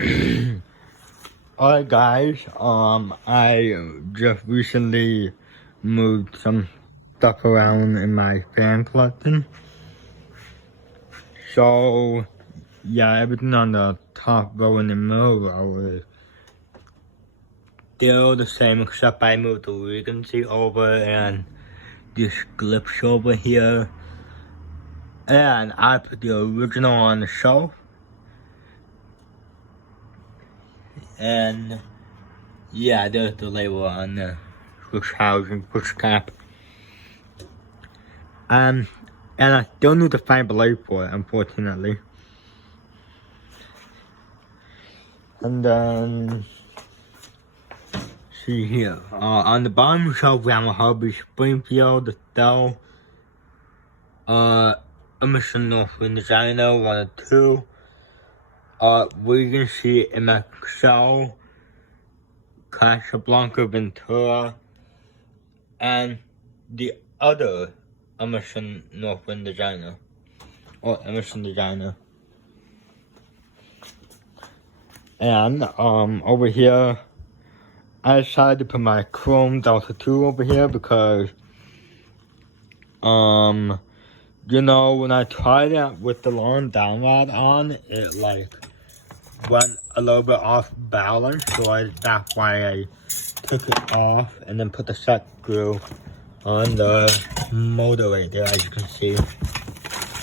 Alright guys, I just recently moved some stuff around in my fan collection. So, yeah, everything on the top row and the middle row is still the same, except I moved the Regency over and this Eclipse over here. And I put the original on the shelf. And yeah, there's the label on the switch housing, switch cap. And I still need to find a blade for it, unfortunately. And then, see here, on the bottom shelf we have a Hobby Springfield, the Dell, Emerson Northwind Designer 1 and 2, Regency MXL, Casablanca Ventura, and the other Emerson Northwind Designer, or Emerson Designer. And over here, I decided to put my Chrome Delta 2 over here because, you know, when I tried it with the long download on, it like went a little bit off balance, so that's why I took it off and then put the set screw on the motor right there, as you can see.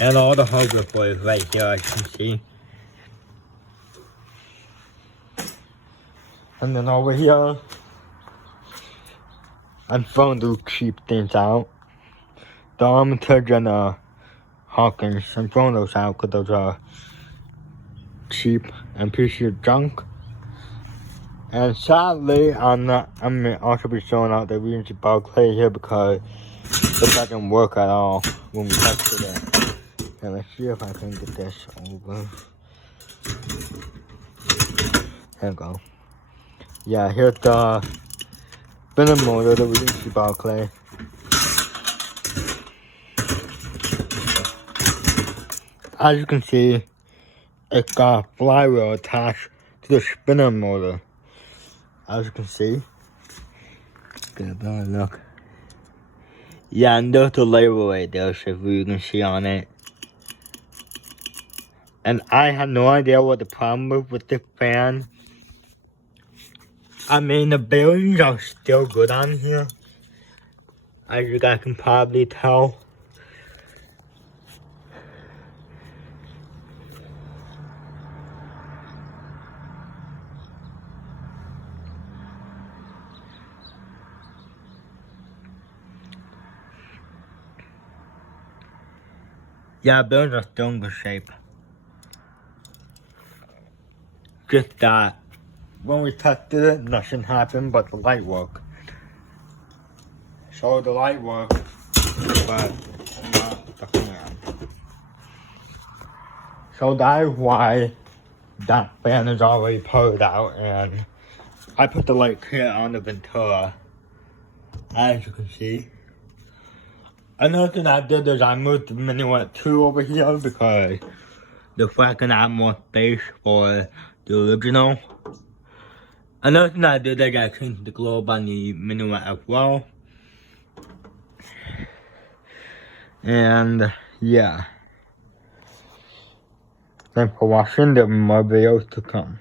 And all the hardware for it right here, as you can see. And then over here, I'm throwing those cheap things out. The Armitage and the Hawkins, I'm throwing those out because those are cheap and piece of junk. And sadly, I'm also be showing out the Regency ball clay here because it doesn't work at all when we touch it. And let's see if I can get this over. There we go. Yeah, here's the spinner motor, the Regency ball clay. As you can see, it's got a flywheel attached to the spinner motor. As you can see. Get a better look. Yeah, and there's the label right there, so you can see on it. And I had no idea what the problem was with the fan. I mean, the bearings are still good on here, as you guys can probably tell. Yeah, bearings are still in good shape. Just that when we tested it, nothing happened but the light worked. So the light worked, but not the fan. So that is why that fan is already pulled out, and I put the light kit on the Ventura, as you can see. Another thing I did is I moved the Minuet 2 over here because the fact can add more space for the original. Another thing I did is I changed the globe on the Minuet as well. And yeah. Thanks for watching. There will be more videos to come.